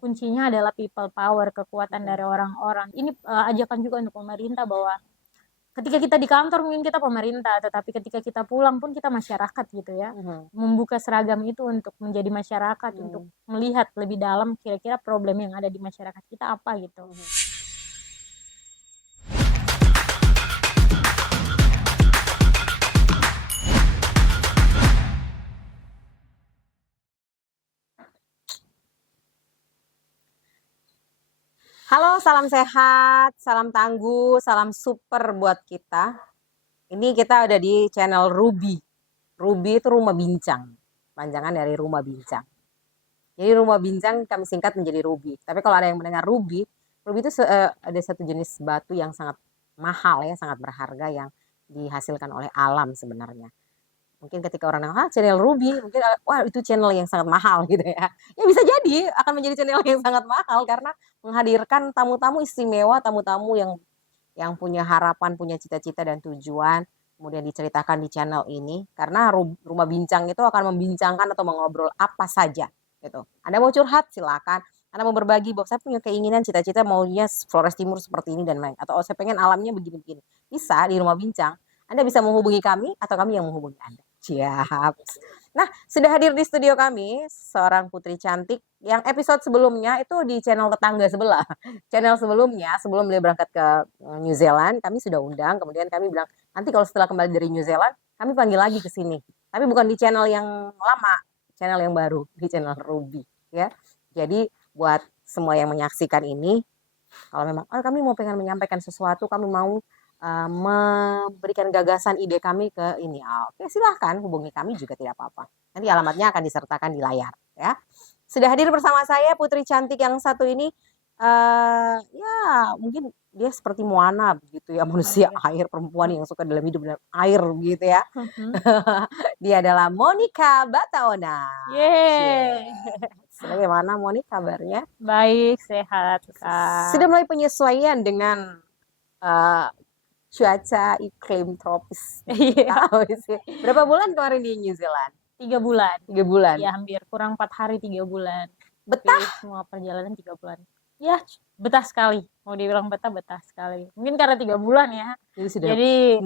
kuncinya adalah people power, kekuatan dari orang-orang. Ini ajakan juga untuk pemerintah bahwa ketika kita di kantor mungkin kita pemerintah, tetapi ketika kita pulang pun kita masyarakat gitu ya. Membuka seragam itu untuk menjadi masyarakat, untuk melihat lebih dalam kira-kira problem yang ada di masyarakat kita apa gitu. Halo, salam sehat, salam tangguh, salam super buat kita. Ini kita ada di channel Ruby. Ruby itu rumah bincang, panjangan dari rumah bincang. Jadi rumah bincang kami singkat menjadi Ruby. Tapi kalau ada yang mendengar Ruby, Ruby itu ada satu jenis batu yang sangat mahal ya, sangat berharga yang dihasilkan oleh alam sebenarnya. Mungkin ketika orang nengok, channel Ruby, mungkin wah itu channel yang sangat mahal gitu ya. Ya bisa jadi akan menjadi channel yang sangat mahal karena menghadirkan tamu-tamu istimewa, tamu-tamu yang punya harapan, punya cita-cita dan tujuan, kemudian diceritakan di channel ini. Karena rumah bincang itu akan membincangkan atau mengobrol apa saja gitu. Anda mau curhat silakan. Anda mau berbagi bahwa saya punya keinginan, cita-cita maunya Flores Timur seperti ini dan lain, atau saya pengen alamnya begini-begini. Bisa di rumah bincang. Anda bisa menghubungi kami atau kami yang menghubungi Anda. Siap. Nah, sudah hadir di studio kami seorang putri cantik yang episode sebelumnya itu di channel tetangga sebelah. Channel sebelumnya, sebelum beliau berangkat ke New Zealand, kami sudah undang. Kemudian kami bilang, nanti kalau setelah kembali dari New Zealand, kami panggil lagi ke sini. Tapi bukan di channel yang lama, channel yang baru, di channel Ruby. Ya, jadi buat semua yang menyaksikan ini, kalau memang kami mau pengen menyampaikan sesuatu, kami mau memberikan gagasan ide kami ke ini. Oke, silahkan hubungi kami juga tidak apa-apa. Nanti alamatnya akan disertakan di layar ya. Sudah hadir bersama saya putri cantik yang satu ini. Ya mungkin dia seperti Moana begitu ya, manusia air, perempuan yang suka dalam hidup dalam air begitu ya. Dia adalah Monica Bataona. Yeay. Bagaimana Moni kabarnya? Baik, sehat Kak. Sudah mulai penyesuaian dengan cuaca iklim tropis. Iya. Berapa bulan kemarin di New Zealand? 3 bulan. 3 bulan. Ya hampir kurang 4 hari 3 bulan. Betah? Tapi semua perjalanan 3 bulan. Ya betah sekali. Mau dibilang betah sekali. Mungkin karena 3 bulan ya. Jadi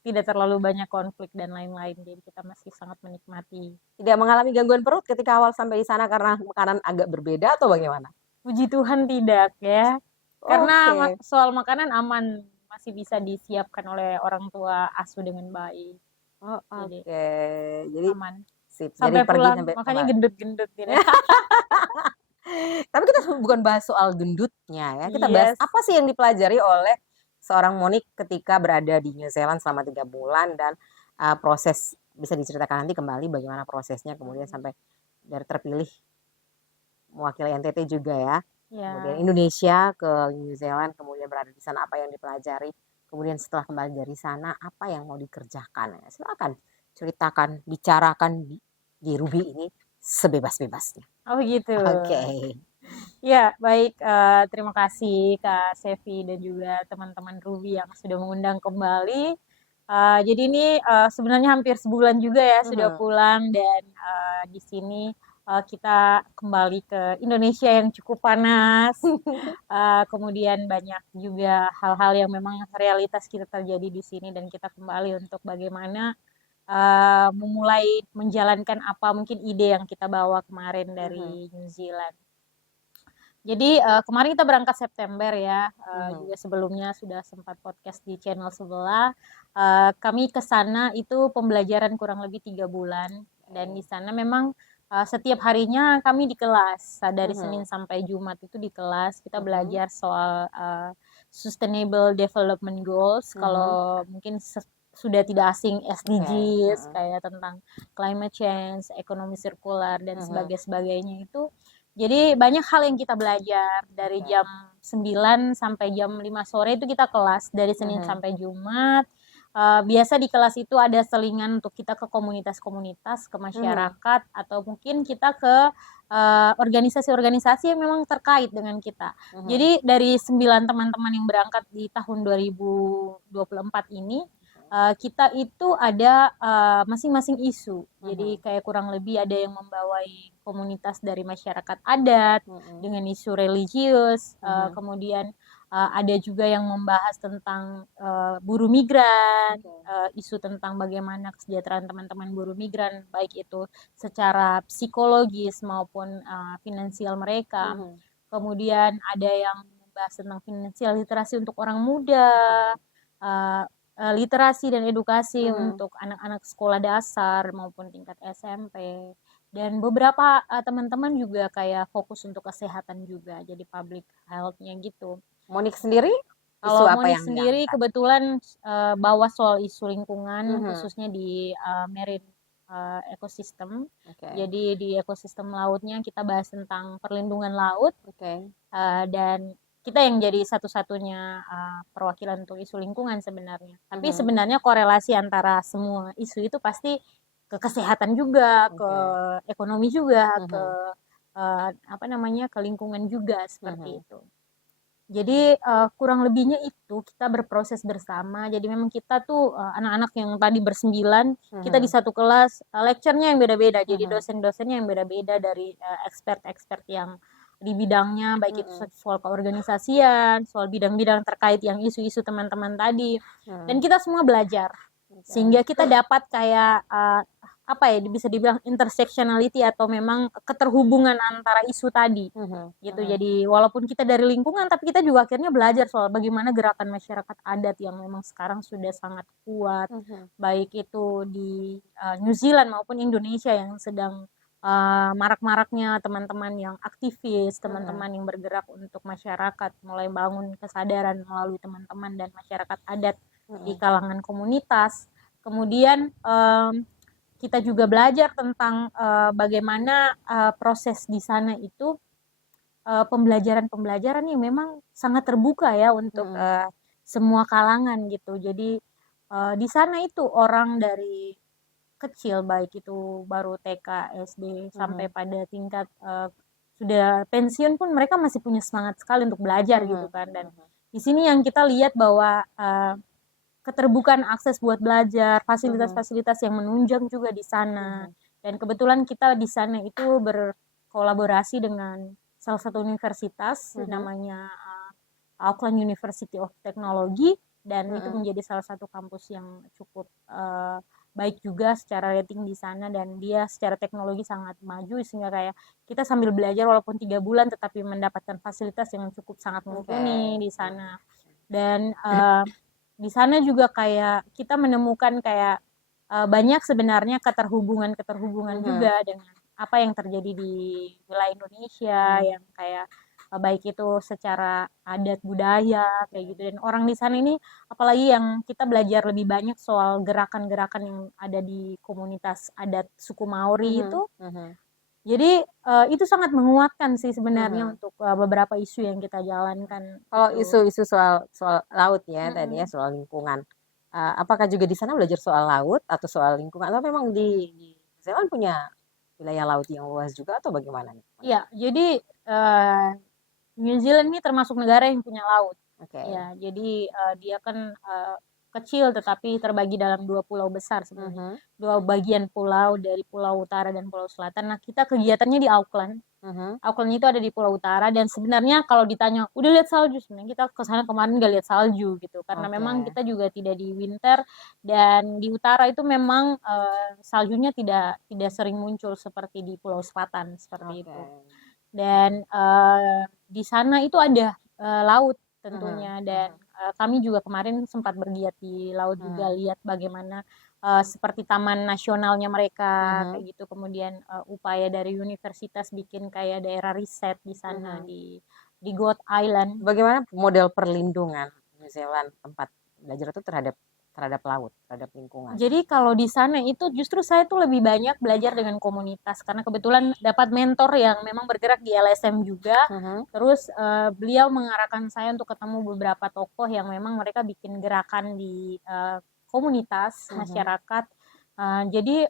tidak terlalu banyak konflik dan lain-lain. Jadi kita masih sangat menikmati. Tidak mengalami gangguan perut ketika awal sampai di sana karena makanan agak berbeda atau bagaimana? Puji Tuhan tidak ya. Karena soal makanan aman, masih bisa disiapkan oleh orang tua asuh dengan baik. Jadi aman. Sip. Sampai jadi pulang, pergi makanya gendut-gendut gitu. Tapi kita bukan bahas soal gendutnya ya. Kita bahas apa sih yang dipelajari oleh seorang Monik ketika berada di New Zealand selama 3 bulan dan proses, bisa diceritakan nanti kembali bagaimana prosesnya kemudian sampai dari terpilih mewakili NTT juga ya. Kemudian Indonesia ke New Zealand, kemudian berada di sana apa yang dipelajari, kemudian setelah kembali dari sana apa yang mau dikerjakan ya. Silakan ceritakan, bicarakan di Ruby ini sebebas-bebasnya. Oh gitu. Oke. Ya baik, terima kasih Kak Sevi dan juga teman-teman Ruby yang sudah mengundang kembali. Jadi ini sebenarnya hampir sebulan juga ya sudah pulang dan di sini kita kembali ke Indonesia yang cukup panas. Kemudian banyak juga hal-hal yang memang realitas kita terjadi di sini dan kita kembali untuk bagaimana memulai menjalankan apa mungkin ide yang kita bawa kemarin dari New Zealand. Jadi kemarin kita berangkat September ya, juga sebelumnya sudah sempat podcast di channel sebelah. Kami ke sana itu pembelajaran kurang lebih 3 bulan dan di sana memang setiap harinya kami di kelas, dari Senin sampai Jumat itu di kelas kita belajar soal Sustainable Development Goals. Kalau mungkin sudah tidak asing SDGs kayak tentang climate change, ekonomi sirkular dan sebagainya itu. Jadi banyak hal yang kita belajar dari jam 9 sampai jam 5 sore itu kita kelas dari Senin sampai Jumat. Biasa di kelas itu ada selingan untuk kita ke komunitas-komunitas, ke masyarakat atau mungkin kita ke organisasi-organisasi yang memang terkait dengan kita. Jadi dari 9 teman-teman yang berangkat di tahun 2024 ini kita itu ada masing-masing isu. Jadi kayak kurang lebih ada yang membawai komunitas dari masyarakat adat dengan isu religius, kemudian ada juga yang membahas tentang buruh migran, isu tentang bagaimana kesejahteraan teman-teman buruh migran, baik itu secara psikologis maupun finansial mereka. Kemudian ada yang membahas tentang finansial literasi untuk orang muda, literasi dan edukasi untuk anak-anak sekolah dasar maupun tingkat SMP. Dan beberapa teman-teman juga kayak fokus untuk kesehatan juga, jadi public health-nya gitu. Monik sendiri isu Kalau apa Monik yang sendiri diangkat? kebetulan bawa soal isu lingkungan, khususnya di marine ekosistem. Jadi di ekosistem lautnya kita bahas tentang perlindungan laut, dan kita yang jadi satu-satunya perwakilan untuk isu lingkungan sebenarnya. Tapi sebenarnya korelasi antara semua isu itu pasti ke kesehatan juga, ke ekonomi juga, ke ke lingkungan juga, seperti itu. Jadi kurang lebihnya itu kita berproses bersama. Jadi memang kita tuh anak-anak yang tadi bersembilan, kita di satu kelas, lecture-nya yang beda-beda. Jadi dosen-dosennya yang beda-beda dari expert-expert yang di bidangnya, baik itu soal keorganisasian, soal bidang-bidang terkait yang isu-isu teman-teman tadi. Dan kita semua belajar. Sehingga kita dapat kayak bisa dibilang intersectionality atau memang keterhubungan antara isu tadi gitu. Jadi walaupun kita dari lingkungan, tapi kita juga akhirnya belajar soal bagaimana gerakan masyarakat adat yang memang sekarang sudah sangat kuat, baik itu di New Zealand maupun Indonesia yang sedang marak-maraknya teman-teman yang aktivis, teman-teman yang bergerak untuk masyarakat, mulai bangun kesadaran melalui teman-teman dan masyarakat adat di kalangan komunitas. Kemudian kita juga belajar tentang bagaimana proses di sana itu pembelajaran yang memang sangat terbuka ya untuk semua kalangan gitu. Jadi di sana itu orang dari kecil, baik itu baru TK, SD sampai pada tingkat sudah pensiun pun mereka masih punya semangat sekali untuk belajar gitu kan. Dan di sini yang kita lihat bahwa keterbukaan akses buat belajar, fasilitas-fasilitas yang menunjang juga di sana. Dan kebetulan kita di sana itu berkolaborasi dengan salah satu universitas namanya Auckland University of Technology, dan itu menjadi salah satu kampus yang cukup baik juga secara rating di sana, dan dia secara teknologi sangat maju, sehingga kayak kita sambil belajar walaupun 3 bulan tetapi mendapatkan fasilitas yang cukup sangat mumpuni di sana. Dan di sana juga kayak kita menemukan kayak banyak sebenarnya keterhubungan juga dengan apa yang terjadi di wilayah Indonesia, yang kayak baik itu secara adat budaya kayak gitu. Dan orang di sana ini apalagi yang kita belajar lebih banyak soal gerakan-gerakan yang ada di komunitas adat suku Maori itu. Jadi itu sangat menguatkan sih sebenarnya untuk beberapa isu yang kita jalankan. Kalau isu-isu soal laut ya tadi ya, soal lingkungan, apakah juga di sana belajar soal laut atau soal lingkungan, atau memang di Zealand punya wilayah laut yang luas juga atau bagaimana nih? Iya, jadi New Zealand ini termasuk negara yang punya laut. Ya, jadi dia kan kecil tetapi terbagi dalam 2 pulau besar sebenarnya. 2 bagian pulau, dari Pulau Utara dan Pulau Selatan. Nah, kita kegiatannya di Auckland. Auckland itu ada di Pulau Utara, dan sebenarnya kalau ditanya udah lihat salju, sebenarnya kita ke sana kemarin gak lihat salju gitu, karena memang kita juga tidak di winter, dan di utara itu memang saljunya tidak sering muncul seperti di Pulau Selatan seperti itu. Dan di sana itu ada laut tentunya, dan kami juga kemarin sempat bergiat di laut juga, lihat bagaimana seperti taman nasionalnya mereka kayak gitu. Kemudian upaya dari universitas bikin kayak daerah riset di sana di God Island. Bagaimana model perlindungan New Zealand tempat belajar itu terhadap laut, terhadap lingkungan? Jadi kalau di sana itu justru saya tuh lebih banyak belajar dengan komunitas, karena kebetulan dapat mentor yang memang bergerak di LSM juga. Terus beliau mengarahkan saya untuk ketemu beberapa tokoh yang memang mereka bikin gerakan di komunitas masyarakat. Jadi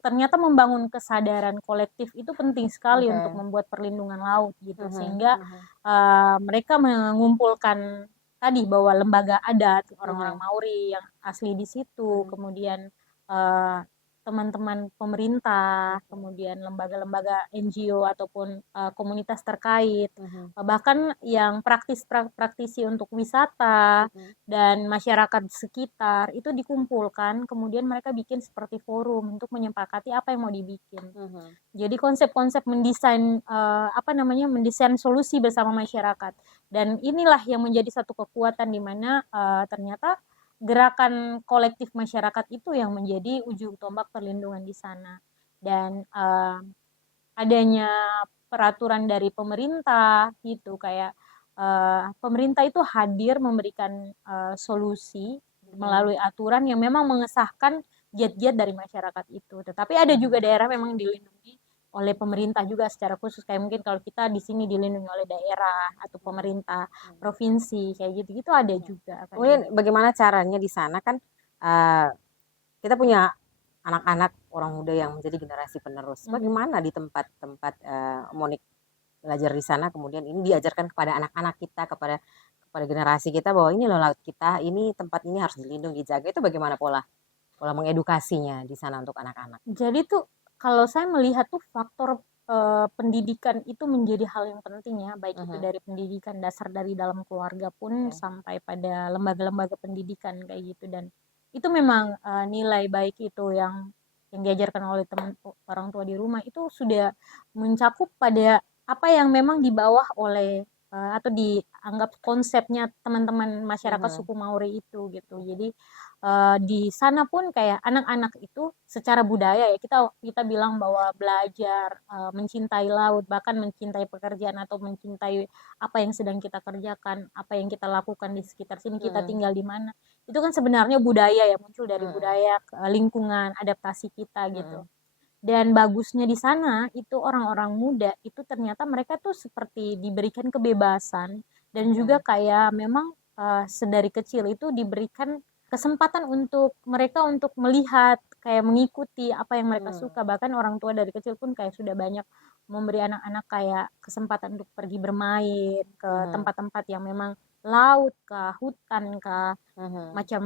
ternyata membangun kesadaran kolektif itu penting sekali untuk membuat perlindungan laut gitu, sehingga mereka mengumpulkan tadi bahwa lembaga adat orang-orang Mhm. Maori yang asli di situ, Mhm. kemudian eh, teman-teman pemerintah, Mhm. kemudian lembaga-lembaga NGO ataupun komunitas terkait, Mhm. bahkan yang praktisi untuk wisata Mhm. dan masyarakat sekitar itu dikumpulkan, kemudian mereka bikin seperti forum untuk menyepakati apa yang mau dibikin. Mhm. Jadi konsep-konsep mendesain mendesain solusi bersama masyarakat. Dan inilah yang menjadi satu kekuatan di mana ternyata gerakan kolektif masyarakat itu yang menjadi ujung tombak perlindungan di sana. Dan adanya peraturan dari pemerintah gitu kayak pemerintah itu hadir memberikan solusi Mhm. melalui aturan yang memang mengesahkan giat-giat dari masyarakat itu. Tetapi ada juga Mhm. daerah memang dilindungi oleh pemerintah juga secara khusus kayak mungkin kalau kita di sini dilindungi oleh daerah atau Mhm. pemerintah Mhm. provinsi kayak gitu-gitu ada Mhm. juga kayak Kemudian gitu. bagaimana caranya di sana kan eh, kita punya anak-anak orang muda yang menjadi generasi penerus. Mhm. Bagaimana di tempat-tempat Monik belajar di sana kemudian ini diajarkan kepada anak-anak kita kepada kepada generasi kita bahwa ini loh laut kita, ini tempat ini harus dilindungi, dijaga. Itu bagaimana pola pola mengedukasinya di sana untuk anak-anak? Jadi tuh kalau saya melihat tuh faktor pendidikan itu menjadi hal yang penting ya, baik itu Mhm. dari pendidikan dasar dari dalam keluarga pun Ya. sampai pada lembaga-lembaga pendidikan kayak gitu dan itu memang nilai baik itu yang diajarkan oleh teman orang tua di rumah itu sudah mencakup pada apa yang memang dibawa oleh atau dianggap konsepnya teman-teman masyarakat Mhm. suku Maori itu gitu. Jadi di sana pun kayak anak-anak itu secara budaya ya kita kita bilang bahwa belajar mencintai laut bahkan mencintai pekerjaan atau mencintai apa yang sedang kita kerjakan apa yang kita lakukan di sekitar sini kita Mhm. tinggal di mana itu kan sebenarnya budaya ya muncul dari Mhm. budaya lingkungan adaptasi kita gitu Mhm. dan bagusnya di sana itu orang-orang muda itu ternyata mereka tuh seperti diberikan kebebasan dan juga Mhm. kayak memang sedari kecil itu diberikan kesempatan untuk mereka untuk melihat kayak mengikuti apa yang mereka Mhm. suka bahkan orang tua dari kecil pun kayak sudah banyak memberi anak-anak kayak kesempatan untuk pergi bermain ke Mhm. tempat-tempat yang memang laut kah hutan kah Mhm. macam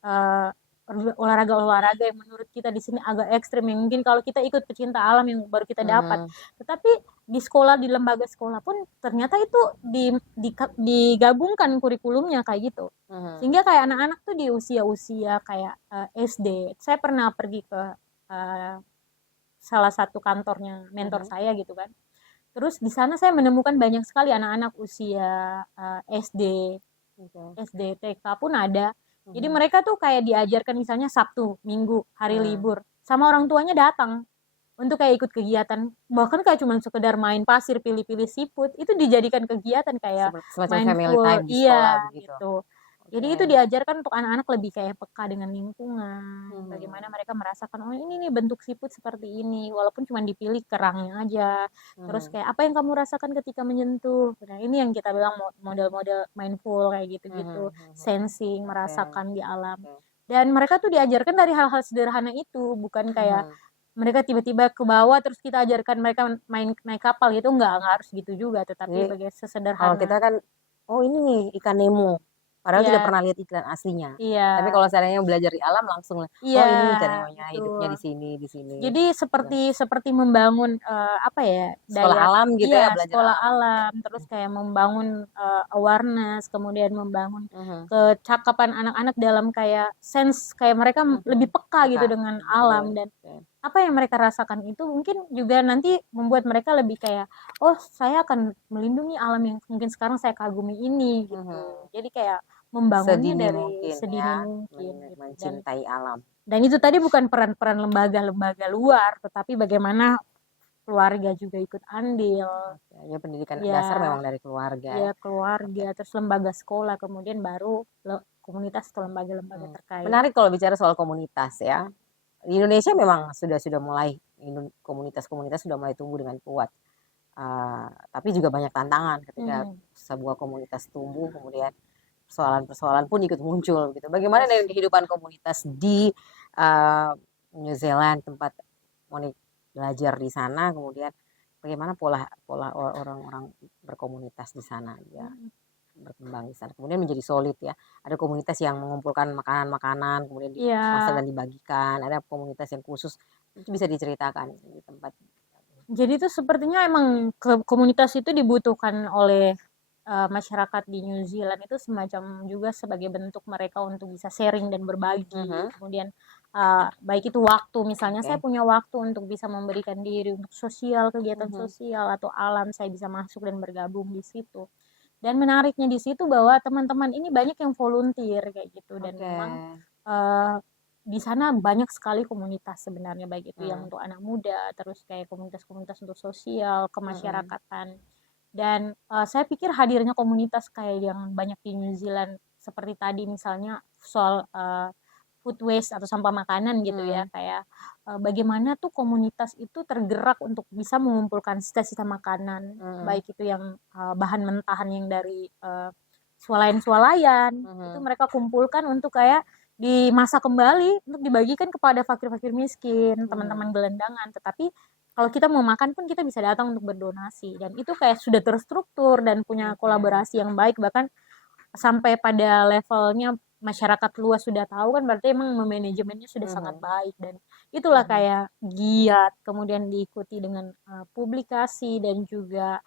eh, olahraga-olahraga yang menurut kita di sini agak ekstrim yang mungkin kalau kita ikut pecinta alam yang baru kita dapat. Mhm. Tetapi di sekolah di lembaga sekolah pun ternyata itu digabungkan kurikulumnya kayak gitu. Mhm. Sehingga kayak anak-anak tuh di usia-usia kayak SD. Saya pernah pergi ke eh, salah satu kantornya mentor Mhm. saya gitu kan. Terus di sana saya menemukan banyak sekali anak-anak usia SD, Oke. SD, TK pun ada. Jadi Mhm. mereka tuh kayak diajarkan misalnya Sabtu, Minggu, hari Mhm. libur. Sama orang tuanya datang untuk kayak ikut kegiatan. Bahkan kayak cuma sekedar main pasir, pilih-pilih siput. Itu dijadikan kegiatan kayak Semacam family mindful. time di sekolah Iya begitu. gitu. Jadi Oke. itu diajarkan untuk anak-anak lebih kayak peka dengan lingkungan. Bagaimana Mhm. mereka merasakan, oh ini nih bentuk siput seperti ini. Walaupun cuma dipilih kerangnya aja. Terus Mhm. kayak apa yang kamu rasakan ketika menyentuh. Nah ini yang kita bilang model-model mindful kayak gitu-gitu. Mhm. Mhm. Sensing, Oke. merasakan di alam. Oke. Dan mereka tuh diajarkan dari hal-hal sederhana itu. Bukan kayak Mhm. mereka tiba-tiba ke bawah terus kita ajarkan mereka main naik kapal gitu nggak harus gitu juga tetapi Jadi bagi kalau kita sesederhana kan, oh ini nih ikan Nemo. Padahal tidak iya pernah lihat ikan aslinya. iya Tapi kalau seandainya belajar di alam langsung, iya oh ini ikan Nemonya hidupnya betul di sini, di sini. jadi Gitu. seperti seperti membangun apa ya Sekolah daya alam gitu ya, iya belajar sekolah alam. alam terus kayak membangun awareness kemudian membangun Mhm. kecakapan anak-anak dalam kayak sense kayak mereka Mhm. lebih peka gitu Peka. dengan Pada, alam dan oke. apa yang mereka rasakan itu mungkin juga nanti membuat mereka lebih kayak oh saya akan melindungi alam yang mungkin sekarang saya kagumi ini gitu Mhm. jadi kayak membangunnya Sedini dari mungkin sedini ya, mungkin gitu mencintai alam. dan itu tadi bukan peran-peran lembaga-lembaga luar tetapi bagaimana keluarga juga ikut andil Oke. Ya pendidikan dasar ya memang dari keluarga ya ya. Oke. keluarga terus lembaga sekolah kemudian baru komunitas atau lembaga-lembaga Hmm. terkait. Menarik kalau bicara soal komunitas ya. Di Indonesia memang sudah mulai komunitas-komunitas sudah mulai tumbuh dengan kuat. Tapi juga banyak tantangan ketika Mhm. sebuah komunitas tumbuh, kemudian persoalan-persoalan pun ikut muncul gitu. Bagaimana dengan Yes. kehidupan komunitas di uh, New Zealand tempat Monik belajar di sana, kemudian bagaimana pola pola orang-orang berkomunitas di sana ya. berkembang di sana. Kemudian menjadi solid ya. Ada komunitas yang mengumpulkan makanan-makanan, kemudian dimasak Iya. dan dibagikan. Ada komunitas yang khusus, itu bisa diceritakan di tempat. Jadi itu sepertinya emang komunitas itu dibutuhkan oleh masyarakat di New Zealand itu semacam juga sebagai bentuk mereka untuk bisa sharing dan berbagi. Mhm, Kemudian baik itu waktu, misalnya saya oke. punya waktu untuk bisa memberikan diri untuk sosial, kegiatan Mhm, sosial atau alam, saya bisa masuk dan bergabung di situ. Dan menariknya di situ bahwa teman-teman ini banyak yang volunteer kayak gitu dan oke. memang eh, di sana banyak sekali komunitas sebenarnya baik itu yang Mhm, untuk anak muda, terus kayak komunitas-komunitas untuk sosial, mhm, kemasyarakatan. Dan saya pikir hadirnya komunitas kayak yang banyak di New Zealand seperti tadi misalnya soal food waste atau sampah makanan gitu ya, mhm, kayak bagaimana tuh komunitas itu tergerak untuk bisa mengumpulkan sisa-sisa makanan, mhm, baik itu yang bahan mentahan yang dari swalayan-swalayan, itu mhm, mereka kumpulkan untuk kayak dimasak kembali untuk dibagikan kepada fakir-fakir miskin, teman-teman mhm, gelandangan. Tetapi kalau kita mau makan pun kita bisa datang untuk berdonasi dan itu kayak sudah terstruktur dan punya oke. kolaborasi yang baik, bahkan sampai pada levelnya masyarakat luas sudah tahu kan berarti emang manajemennya sudah sangat Mhm, baik dan itulah mhm, kayak giat kemudian diikuti dengan publikasi dan juga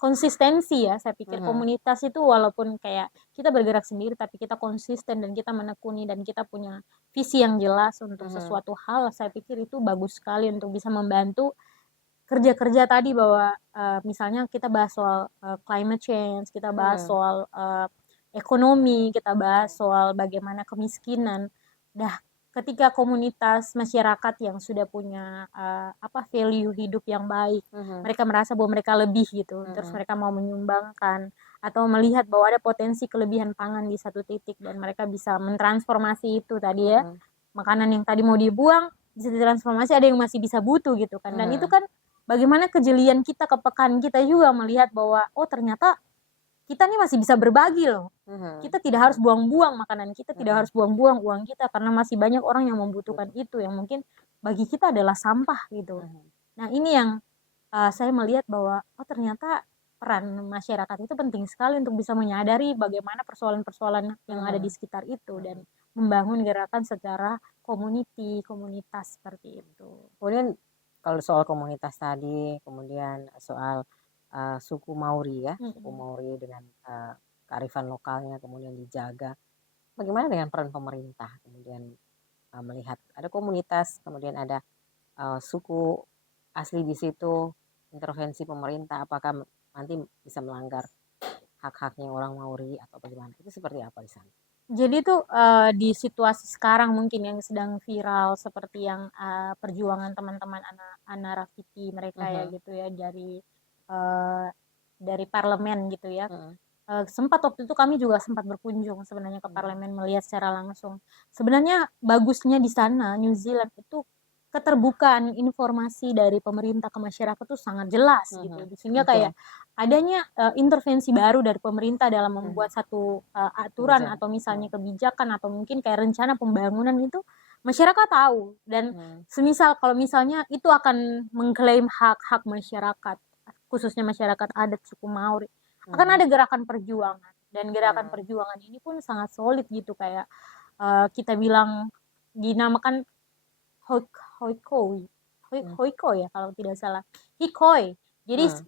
konsistensi ya. Saya pikir mhm, komunitas itu walaupun kayak kita bergerak sendiri tapi kita konsisten dan kita menekuni dan kita punya visi yang jelas untuk mhm, sesuatu hal, saya pikir itu bagus sekali untuk bisa membantu kerja-kerja tadi bahwa misalnya kita bahas soal climate change, kita bahas mhm, soal ekonomi, kita bahas soal bagaimana kemiskinan. Dah ketika komunitas masyarakat yang sudah punya apa value hidup yang baik, mhm, mereka merasa bahwa mereka lebih gitu, terus mhm, mereka mau menyumbangkan atau melihat bahwa ada potensi kelebihan pangan di satu titik dan mereka bisa mentransformasi itu tadi ya, mhm, makanan yang tadi mau dibuang bisa ditransformasi ada yang masih bisa butuh gitu kan, dan itu mhm, kan bagaimana kejelian kita, kepekaan kita juga melihat bahwa oh ternyata kita nih masih bisa berbagi loh. mhm, Kita tidak harus mhm, buang-buang makanan kita, tidak mhm, harus buang-buang uang kita karena masih banyak orang yang membutuhkan betul, itu yang mungkin bagi kita adalah sampah gitu. mhm, Nah, ini yang saya melihat bahwa oh ternyata peran masyarakat itu penting sekali untuk bisa menyadari bagaimana persoalan-persoalan yang ada di mhm, sekitar itu dan mhm. membangun gerakan secara community, komunitas seperti itu. Kemudian kalau soal komunitas tadi, kemudian soal suku Maori ya, suku Mm-mm. Maori dengan kearifan lokalnya kemudian dijaga. Bagaimana dengan peran pemerintah? Kemudian melihat ada komunitas, kemudian ada suku asli di situ, intervensi pemerintah, apakah nanti bisa melanggar hak-haknya orang Maori atau bagaimana? Itu seperti apa di sana? Jadi tuh di situasi sekarang mungkin yang sedang viral seperti yang perjuangan teman-teman anak Rafiti mereka ya Mhm, gitu ya uh, dari parlemen gitu ya. mhm, Sempat waktu itu kami juga sempat berkunjung sebenarnya ke mhm, parlemen melihat secara langsung. Sebenarnya bagusnya di sana New Zealand itu keterbukaan informasi dari pemerintah ke masyarakat tuh sangat jelas gitu. mhm, Sehingga oke, kayak adanya intervensi baru dari pemerintah dalam mhm, membuat satu aturan kebijakan, atau misalnya mhm, kebijakan atau mungkin kayak rencana pembangunan itu masyarakat tahu dan mhm, semisal kalau misalnya itu akan mengklaim hak-hak masyarakat khususnya masyarakat adat suku Maori akan mhm, ada gerakan perjuangan dan gerakan mhm, perjuangan ini pun sangat solid gitu kayak kita bilang dinamakan Hoikoi, mhm, Hoiko ya kalau tidak salah, Hikoi. Jadi mhm,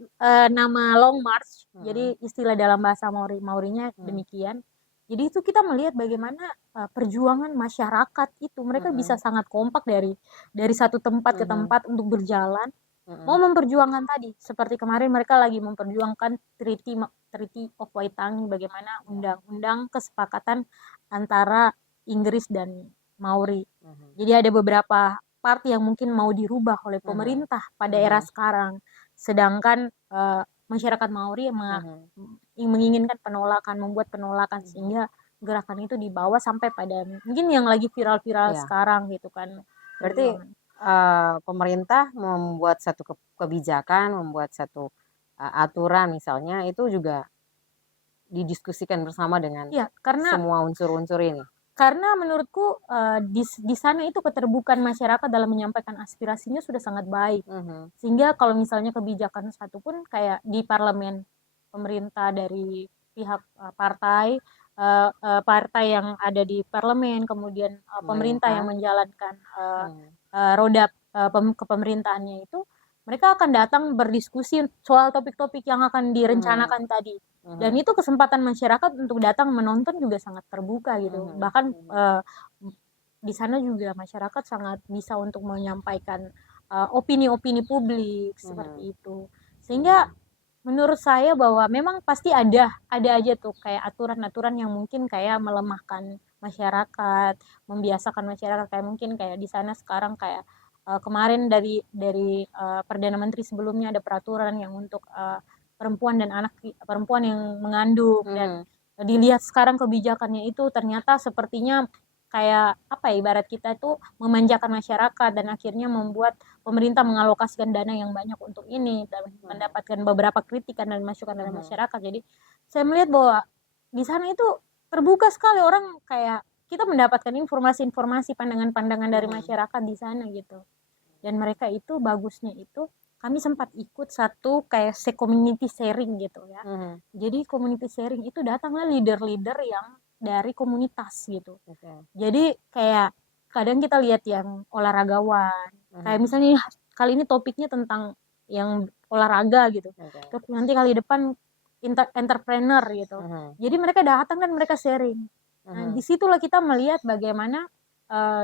nama Long March, mhm, jadi istilah dalam bahasa Maurinya mhm, demikian. Jadi itu kita melihat bagaimana perjuangan masyarakat itu mereka bisa mhm, sangat kompak dari satu tempat ke mhm, tempat untuk berjalan mau mhm, memperjuangkan tadi seperti kemarin mereka lagi memperjuangkan Treaty of Waitangi bagaimana ya, undang-undang kesepakatan antara Inggris dan Maori. mhm, Jadi ada beberapa part yang mungkin mau dirubah oleh mhm, pemerintah pada era mhm, sekarang. Sedangkan masyarakat Maori mhm, yang menginginkan penolakan, membuat penolakan mhm, sehingga gerakan itu dibawa sampai pada mungkin yang lagi viral-viral iya. sekarang gitu kan Berarti perjuangan. pemerintah membuat satu kebijakan, membuat satu aturan misalnya itu juga didiskusikan bersama dengan Ya, karena semua unsur-unsur ini. menurutku di sana itu keterbukaan masyarakat dalam menyampaikan aspirasinya sudah sangat baik. Mhm, Sehingga kalau misalnya kebijakan satu pun kayak di parlemen pemerintah dari pihak partai, partai yang ada di parlemen, kemudian pemerintah yang menjalankan roda kepemerintahannya itu, mereka akan datang berdiskusi soal topik-topik yang akan direncanakan tadi. Dan itu kesempatan masyarakat untuk datang menonton juga sangat terbuka gitu. Bahkan di sana juga masyarakat sangat bisa untuk menyampaikan opini-opini publik seperti itu. Sehingga menurut saya bahwa memang pasti ada aja tuh kayak aturan-aturan yang mungkin kayak melemahkan masyarakat, membiasakan masyarakat, kayak mungkin kayak di sana sekarang kayak kemarin dari Perdana Menteri sebelumnya ada peraturan yang untuk perempuan dan anak perempuan yang mengandung, dan dilihat sekarang kebijakannya itu ternyata sepertinya kayak apa ya, ibarat kita itu memanjakan masyarakat dan akhirnya membuat pemerintah mengalokasikan dana yang banyak untuk ini dan mendapatkan beberapa kritikan dan masukan dari masyarakat. Jadi saya melihat bahwa di sana itu terbuka sekali, orang kayak kita mendapatkan informasi-informasi, pandangan-pandangan dari masyarakat di sana gitu. Dan mereka itu bagusnya itu kami sempat ikut satu kayak community sharing gitu ya. Jadi community sharing itu datanglah leader-leader yang dari komunitas gitu. Jadi kayak kadang kita lihat yang olahragawan, kayak misalnya kali ini topiknya tentang yang olahraga gitu. Terus nanti kali depan entrepreneur gitu. Jadi mereka datang dan mereka sharing. Nah, disitulah kita melihat bagaimana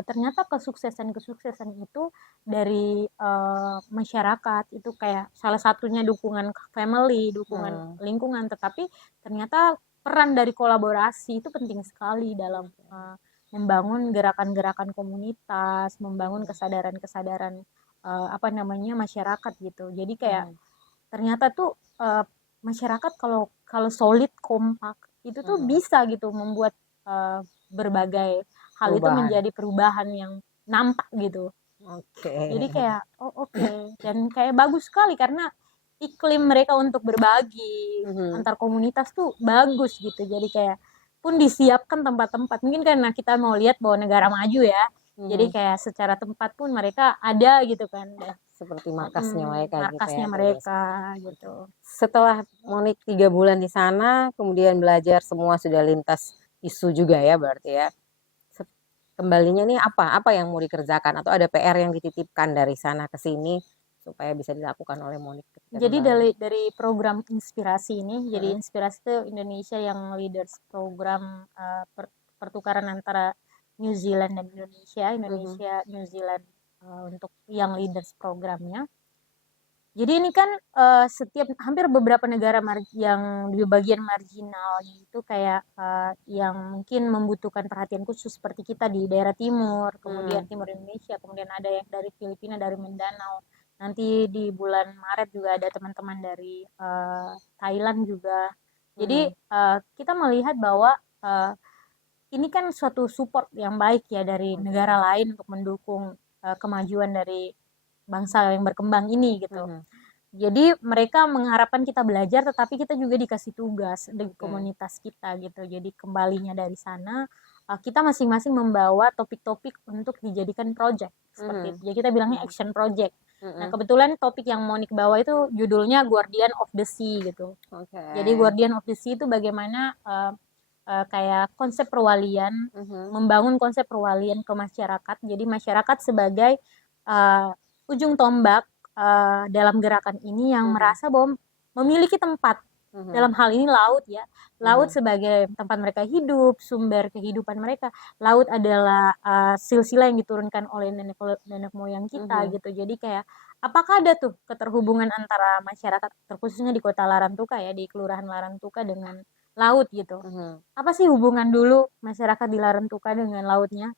ternyata kesuksesan itu dari masyarakat itu kayak salah satunya dukungan family, dukungan lingkungan, tetapi ternyata peran dari kolaborasi itu penting sekali dalam membangun gerakan-gerakan komunitas, membangun kesadaran-kesadaran apa namanya masyarakat gitu. Jadi kayak ternyata tuh masyarakat kalau solid, kompak itu tuh bisa gitu membuat berbagai hal itu menjadi perubahan yang nampak gitu. Jadi kayak dan kayak bagus sekali karena iklim mereka untuk berbagi antar komunitas tuh bagus gitu. Jadi kayak pun disiapkan tempat-tempat, mungkin karena kita mau lihat bahwa negara maju ya, jadi kayak secara tempat pun mereka ada gitu kan, seperti markasnya mereka markasnya gitu ya, mereka gitu. Setelah Monik 3 bulan di sana, kemudian belajar semua sudah lintas isu juga ya berarti ya. Kembalinya nih apa yang mau dikerjakan, atau ada PR yang dititipkan dari sana ke sini supaya bisa dilakukan oleh Monik? Jadi dari program inspirasi ini, jadi inspirasi itu Indonesia yang leaders program pertukaran antara New Zealand dan Indonesia New Zealand untuk yang leaders programnya. Jadi ini kan setiap hampir beberapa negara yang di bagian marginal itu kayak yang mungkin membutuhkan perhatian khusus seperti kita di daerah timur, kemudian timur Indonesia, kemudian ada yang dari Filipina, dari Mindanao. Nanti di bulan Maret juga ada teman-teman dari Thailand juga. Jadi kita melihat bahwa ini kan suatu support yang baik ya dari negara lain untuk mendukung kemajuan dari bangsa yang berkembang ini gitu. Jadi mereka mengharapkan kita belajar, tetapi kita juga dikasih tugas di komunitas kita gitu. Jadi kembalinya dari sana kita masing-masing membawa topik-topik untuk dijadikan project seperti itu. Jadi kita bilangnya action project. Nah kebetulan topik yang Monik bawa itu judulnya Guardian of the Sea gitu. Jadi Guardian of the Sea itu bagaimana kayak konsep perwalian, membangun konsep perwalian ke masyarakat. Jadi masyarakat sebagai ujung tombak dalam gerakan ini yang merasa bahwa memiliki tempat, dalam hal ini laut ya, laut sebagai tempat mereka hidup, sumber kehidupan mereka. Laut adalah silsilah yang diturunkan oleh nenek moyang kita gitu. Jadi kayak apakah ada tuh keterhubungan antara masyarakat, terkhususnya di kota Larantuka ya, di kelurahan Larantuka dengan laut gitu. Apa sih hubungan dulu masyarakat di Larantuka dengan lautnya?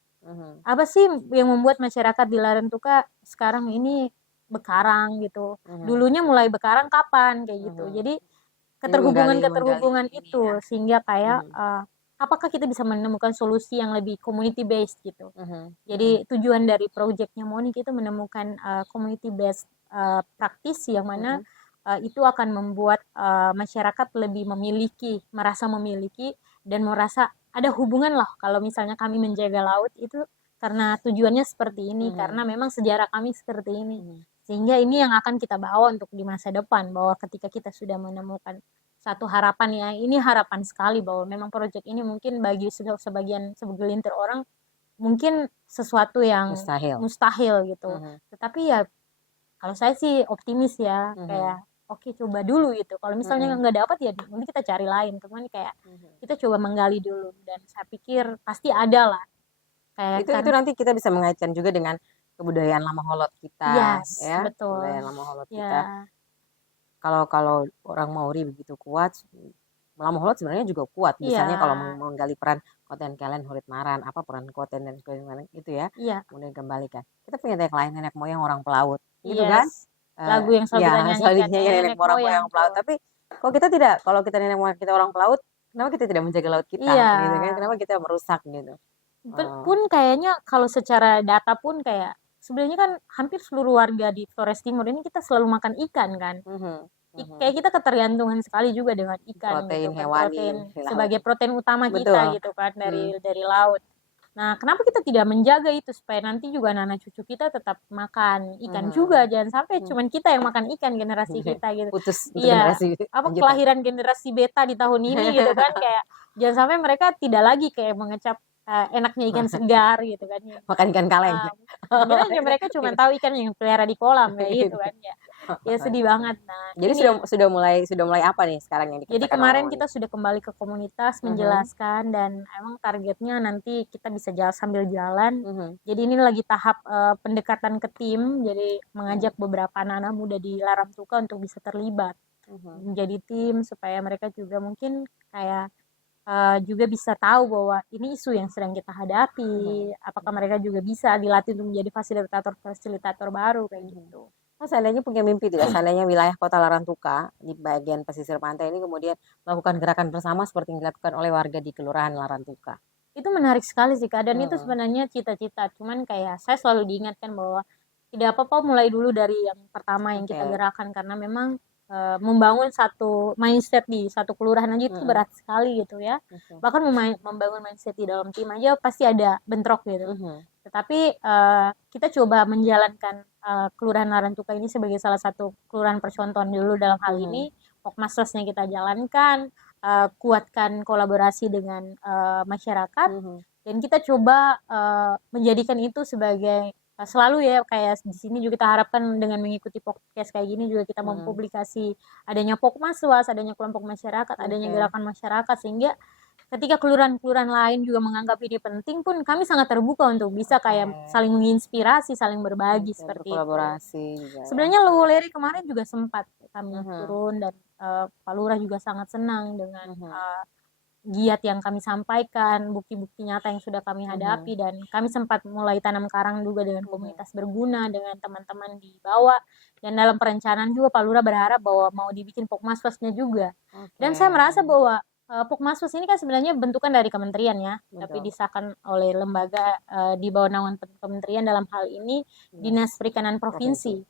Apa sih yang membuat masyarakat di Larantuka sekarang ini bekarang gitu? Dulunya mulai bekarang kapan kayak gitu. Jadi keterhubungan itu ya, sehingga kayak apakah kita bisa menemukan solusi yang lebih community based gitu. Jadi tujuan dari projectnya Monik itu menemukan community based praktis yang mana itu akan membuat masyarakat lebih merasa memiliki dan merasa ada hubungan lah kalau misalnya kami menjaga laut itu karena tujuannya seperti ini, karena memang sejarah kami seperti ini. Sehingga ini yang akan kita bawa untuk di masa depan, bahwa ketika kita sudah menemukan satu harapan ya, ini harapan sekali bahwa memang proyek ini mungkin bagi segelintir orang mungkin sesuatu yang mustahil gitu. Tetapi ya kalau saya sih optimis ya, kayak oke coba dulu gitu. Kalau misalnya nggak dapat ya nanti kita cari lain. Cuman kayak kita coba menggali dulu dan saya pikir pasti ada lah. Kayak itu nanti kita bisa mengaitkan juga dengan kebudayaan lama holot kita, ya. Betul. Kebudayaan lama holot kita. Kalau orang Maori begitu kuat, lama holot sebenarnya juga kuat. Misalnya kalau menggali peran Koten Kelen Hurit Maran, apa peran Koten dan Kelen itu ya, kemudian kembalikan. Kita punya tagline nenek moyang orang pelaut, gitu kan? Lagu yang selalu kita nyanyikan nenek moyang pelaut. Tapi kalau kita nenek moyang kita orang pelaut, kenapa kita tidak menjaga laut kita, gitu kan? Kenapa kita merusak gitu? Pun kayaknya kalau secara data pun kayak sebenarnya kan hampir seluruh warga di Flores Timur ini kita selalu makan ikan kan. Kayak kita ketergantungan sekali juga dengan ikan, protein gitu, hewani protein sebagai protein utama kita gitu kan dari laut. Nah, kenapa kita tidak menjaga itu supaya nanti juga anak cucu kita tetap makan ikan juga, jangan sampai cuman kita yang makan ikan generasi kita gitu. Putus generasi. Kelahiran generasi beta di tahun ini gitu kan, kayak jangan sampai mereka tidak lagi kayak mengecap enaknya ikan segar gitu kan. Makan ikan kaleng. Mungkin mereka cuma tahu ikan yang pelihara di kolam kayak gitu kan ya. Ya sedih banget. Nah, jadi sudah mulai apa nih sekarang yang jadi kemarin kita sudah kembali ke komunitas menjelaskan dan emang targetnya nanti kita bisa sambil jalan. Jadi ini lagi tahap pendekatan ke tim, jadi mengajak beberapa anak-anak muda di Larantuka untuk bisa terlibat menjadi tim supaya mereka juga mungkin kayak juga bisa tahu bahwa ini isu yang sedang kita hadapi. Apakah mereka juga bisa dilatih untuk menjadi fasilitator baru kayak gitu. Seandainya punya mimpi tidak, seandainya wilayah kota Larantuka di bagian pesisir pantai ini kemudian melakukan gerakan bersama seperti yang dilakukan oleh warga di Kelurahan Larantuka. Itu menarik sekali sih Kak, dan itu sebenarnya cita-cita. Cuman kayak saya selalu diingatkan bahwa tidak apa-apa mulai dulu dari yang pertama yang kita gerakan, karena memang membangun satu mindset di satu kelurahan aja itu berat sekali gitu ya. Bahkan membangun mindset di dalam tim aja pasti ada bentrok gitu. Tetapi kita coba menjalankan Kelurahan Larantuka ini sebagai salah satu kelurahan percontohan dulu dalam hal ini. Pokmaslasnya kita jalankan, kuatkan kolaborasi dengan masyarakat, dan kita coba menjadikan itu sebagai selalu ya, kayak di sini juga kita harapkan dengan mengikuti podcast kayak gini juga kita mempublikasi adanya Pokmaswas, adanya kelompok masyarakat, adanya gerakan masyarakat, sehingga ketika kelurahan-kelurahan lain juga menganggap ini penting pun kami sangat terbuka untuk bisa kayak saling menginspirasi, saling berbagi seperti kolaborasi itu. Juga, sebenarnya Luwoleri kemarin juga sempat kami turun dan Pak Lurah juga sangat senang dengan giat yang kami sampaikan, bukti-bukti nyata yang sudah kami hadapi, dan kami sempat mulai tanam karang juga dengan komunitas berguna dengan teman-teman di bawah, dan dalam perencanaan juga Pak Lurah berharap bahwa mau dibikin Pokmaswasnya juga. Dan saya merasa bahwa Pokmaswas ini kan sebenarnya bentukan dari kementerian ya, tapi disahkan oleh lembaga di bawah naungan kementerian, dalam hal ini Dinas Perikanan Provinsi.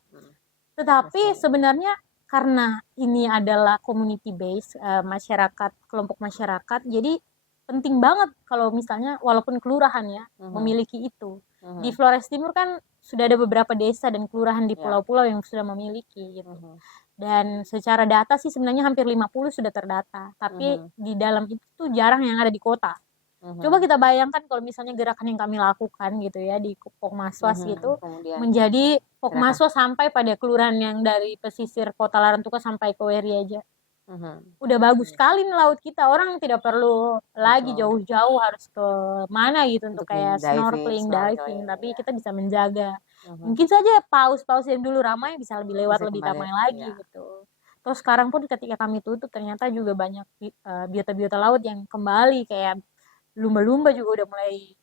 Tetapi sebenarnya karena ini adalah community base, masyarakat, kelompok masyarakat, jadi penting banget kalau misalnya walaupun kelurahan ya memiliki itu. Di Flores Timur kan sudah ada beberapa desa dan kelurahan di pulau-pulau yang sudah memiliki gitu. Dan secara data sih sebenarnya hampir 50 sudah terdata, tapi di dalam itu jarang yang ada di kota. Coba kita bayangkan kalau misalnya gerakan yang kami lakukan gitu ya di Pokmaswas gitu, menjadi Pokmaswas sampai pada kelurahan yang dari pesisir kota Larantuka sampai ke Weri aja. Udah bagus sekali nih laut kita, orang tidak perlu lagi jauh-jauh harus ke mana gitu untuk kayak snorkeling, diving, tapi kita bisa menjaga. Mungkin saja paus-paus yang dulu ramai bisa lebih lewat, lebih ramai lagi gitu. Terus sekarang pun ketika kami tutup ternyata juga banyak biota-biota laut yang kembali, kayak lumba-lumba juga udah mulai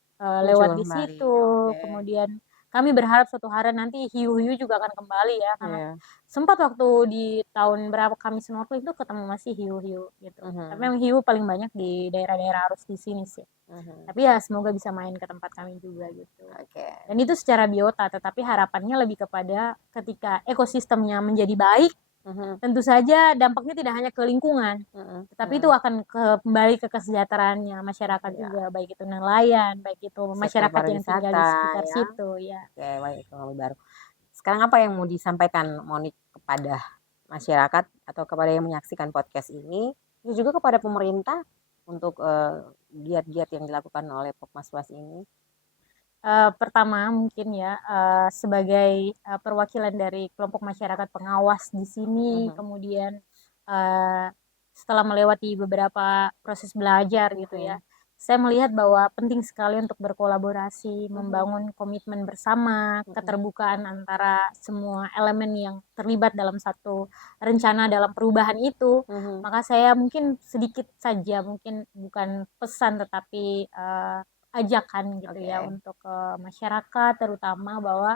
lewat di situ. Kemudian kami berharap suatu hari nanti hiu-hiu juga akan kembali ya, karena sempat waktu di tahun berapa kami snorkeling itu ketemu masih hiu-hiu gitu. Tapi memang hiu paling banyak di daerah-daerah arus di sini sih. Tapi ya semoga bisa main ke tempat kami juga gitu. Dan itu secara biota, tetapi harapannya lebih kepada ketika ekosistemnya menjadi baik, tentu saja dampaknya tidak hanya ke lingkungan, tetapi itu akan kembali ke kesejahteraannya masyarakat juga, baik itu nelayan, baik itu masyarakat yang tinggal di sekitar situ ya. Baik, baru. Sekarang apa yang mau disampaikan Monik kepada masyarakat atau kepada yang menyaksikan podcast ini, juga kepada pemerintah untuk giat-giat yang dilakukan oleh Pokmaswas ini? Pertama mungkin ya, sebagai perwakilan dari kelompok masyarakat pengawas di sini, kemudian setelah melewati beberapa proses belajar gitu ya, saya melihat bahwa penting sekali untuk berkolaborasi, membangun komitmen bersama, keterbukaan antara semua elemen yang terlibat dalam satu rencana dalam perubahan itu. Maka saya mungkin sedikit saja, mungkin bukan pesan tetapi ajakan gitu ya untuk masyarakat terutama bahwa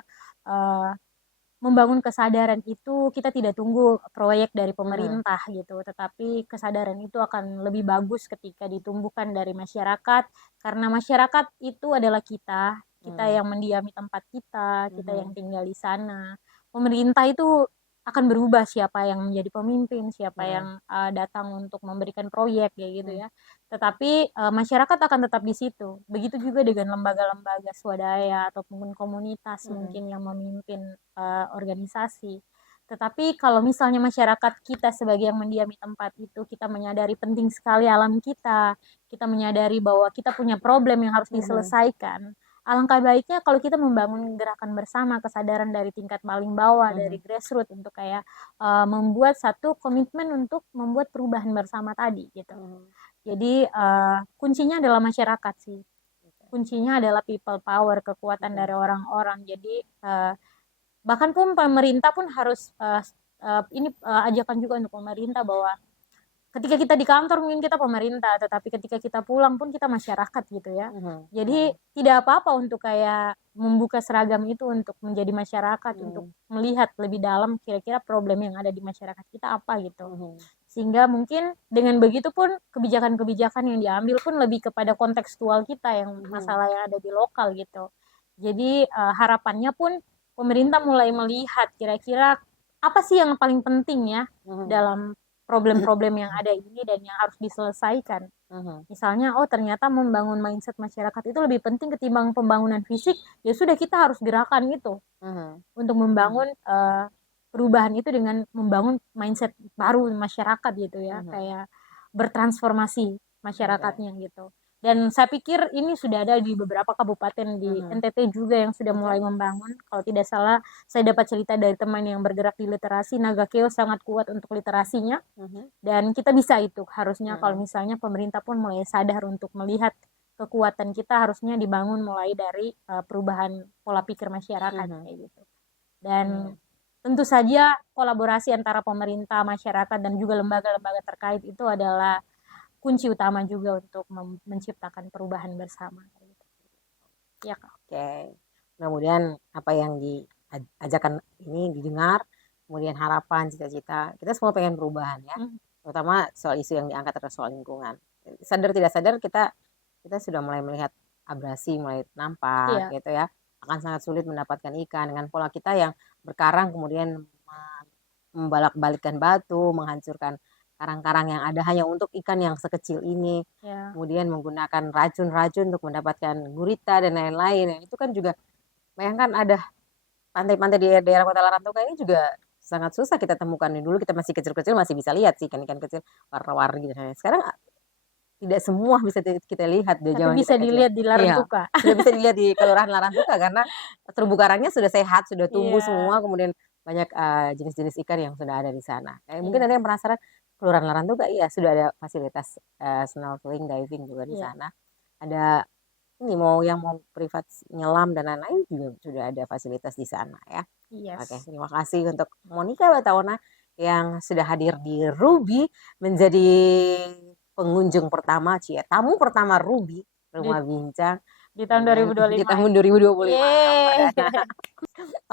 membangun kesadaran itu kita tidak tunggu proyek dari pemerintah gitu, tetapi kesadaran itu akan lebih bagus ketika ditumbuhkan dari masyarakat, karena masyarakat itu adalah kita yang mendiami tempat kita yang tinggal di sana. Pemerintah itu akan berubah siapa yang menjadi pemimpin, siapa yang datang untuk memberikan proyek kayak gitu ya. Tetapi masyarakat akan tetap di situ. Begitu juga dengan lembaga-lembaga swadaya ataupun komunitas mungkin yang memimpin organisasi. Tetapi kalau misalnya masyarakat kita sebagai yang mendiami tempat itu, kita menyadari penting sekali alam kita menyadari bahwa kita punya problem yang harus diselesaikan. Alangkah baiknya kalau kita membangun gerakan bersama, kesadaran dari tingkat paling bawah, dari grassroots untuk kayak membuat satu komitmen untuk membuat perubahan bersama tadi gitu. Jadi kuncinya adalah masyarakat sih. Kuncinya adalah people power, kekuatan dari orang-orang. Jadi bahkan pun pemerintah pun harus ini ajakan juga untuk pemerintah bahwa ketika kita di kantor mungkin kita pemerintah, tetapi ketika kita pulang pun kita masyarakat gitu ya. Jadi tidak apa-apa untuk kayak membuka seragam itu untuk menjadi masyarakat, untuk melihat lebih dalam kira-kira problem yang ada di masyarakat kita apa gitu. Sehingga mungkin dengan begitu pun kebijakan-kebijakan yang diambil pun lebih kepada kontekstual kita yang masalah yang ada di lokal gitu. Jadi harapannya pun pemerintah mulai melihat kira-kira apa sih yang paling penting ya dalam problem-problem yang ada ini dan yang harus diselesaikan. Misalnya, oh ternyata membangun mindset masyarakat itu lebih penting ketimbang pembangunan fisik, ya sudah kita harus gerakan itu untuk membangun perubahan itu dengan membangun mindset baru masyarakat gitu ya, kayak bertransformasi masyarakatnya gitu. Dan saya pikir ini sudah ada di beberapa kabupaten di NTT juga yang sudah mulai membangun. Kalau tidak salah, saya dapat cerita dari teman yang bergerak di literasi, Nagakeo sangat kuat untuk literasinya. Dan kita bisa itu, harusnya kalau misalnya pemerintah pun mulai sadar untuk melihat kekuatan kita harusnya dibangun mulai dari perubahan pola pikir masyarakat kayak gitu. Dan tentu saja kolaborasi antara pemerintah, masyarakat, dan juga lembaga-lembaga terkait itu adalah kunci utama juga untuk menciptakan perubahan bersama. Ya, Kak. Oke. Mudah-mudahan apa yang diajakan ini didengar, kemudian harapan, cita-cita, kita semua pengen perubahan ya. Terutama soal isu yang diangkat adalah soal lingkungan. Sadar tidak sadar kita sudah mulai melihat abrasi mulai nampak gitu ya. Akan sangat sulit mendapatkan ikan dengan pola kita yang berkarang kemudian membalak-balikkan batu, menghancurkan karang-karang yang ada hanya untuk ikan yang sekecil ini, kemudian menggunakan racun-racun untuk mendapatkan gurita dan lain-lain. Itu kan juga, bayangkan ada pantai-pantai di daerah Kota Larantuka ini juga sangat susah kita temukan. Dulu kita masih kecil-kecil masih bisa lihat sih ikan-ikan kecil warna-warni gitu. Sekarang tidak semua bisa kita lihat di zaman bisa kita dilihat di Larantuka. Sudah bisa dilihat di Kelurahan Larantuka karena terumbu karangnya sudah sehat, sudah tumbuh semua, kemudian banyak jenis-jenis ikan yang sudah ada di sana. Mungkin ada yang penasaran, Kelurahan Larantuka iya sudah ada fasilitas snorkeling, diving juga di sana. Ada ini mau privat nyelam dan lain-lain juga sudah ada fasilitas di sana ya. Oke, terima kasih untuk Monica Bataona yang sudah hadir di Ruby menjadi pengunjung pertama, tamu pertama Ruby Rumah Bincang di tahun 2025. Di tahun 2025.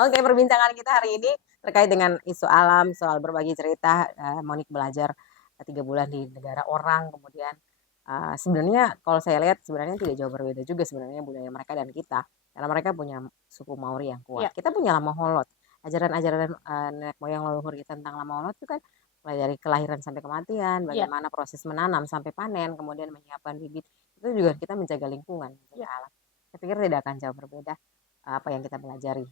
Oke, perbincangan kita hari ini terkait dengan isu alam, soal berbagi cerita. Monik belajar 3 bulan di negara orang, kemudian sebenarnya kalau saya lihat sebenarnya tidak jauh berbeda juga sebenarnya budaya mereka dan kita, karena mereka punya suku Maori yang kuat. Kita punya Lama Holot, ajaran-ajaran nenek moyang leluhur kita tentang Lama Holot itu kan mulai dari kelahiran sampai kematian, bagaimana proses menanam sampai panen, kemudian menyiapkan bibit, itu juga kita menjaga lingkungan, menjaga alam. Saya pikir tidak akan jauh berbeda apa yang kita pelajari,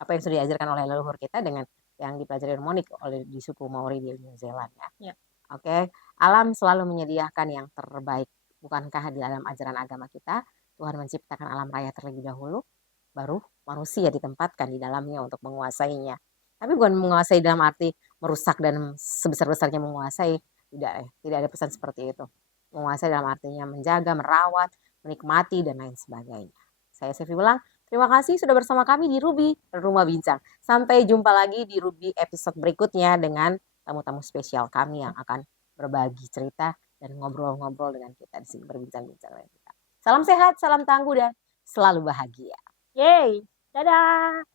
apa yang sudah diajarkan oleh leluhur kita dengan yang dipelajari Monique oleh di suku Maori di New Zealand ya. Ya. Oke, alam selalu menyediakan yang terbaik. Bukankah di dalam ajaran agama kita Tuhan menciptakan alam raya terlebih dahulu, baru manusia ditempatkan di dalamnya untuk menguasainya. Tapi bukan menguasai dalam arti merusak dan sebesar-besarnya menguasai. Tidak ada pesan seperti itu. Menguasai dalam artinya menjaga, merawat, menikmati, dan lain sebagainya. Saya Sevi Belang, terima kasih sudah bersama kami di Ruby Rumah Bincang. Sampai jumpa lagi di Ruby episode berikutnya dengan tamu-tamu spesial kami yang akan berbagi cerita dan ngobrol-ngobrol dengan kita di sini, berbincang-bincang dengan kita. Salam sehat, salam tangguh, dan selalu bahagia. Yeay, dadah.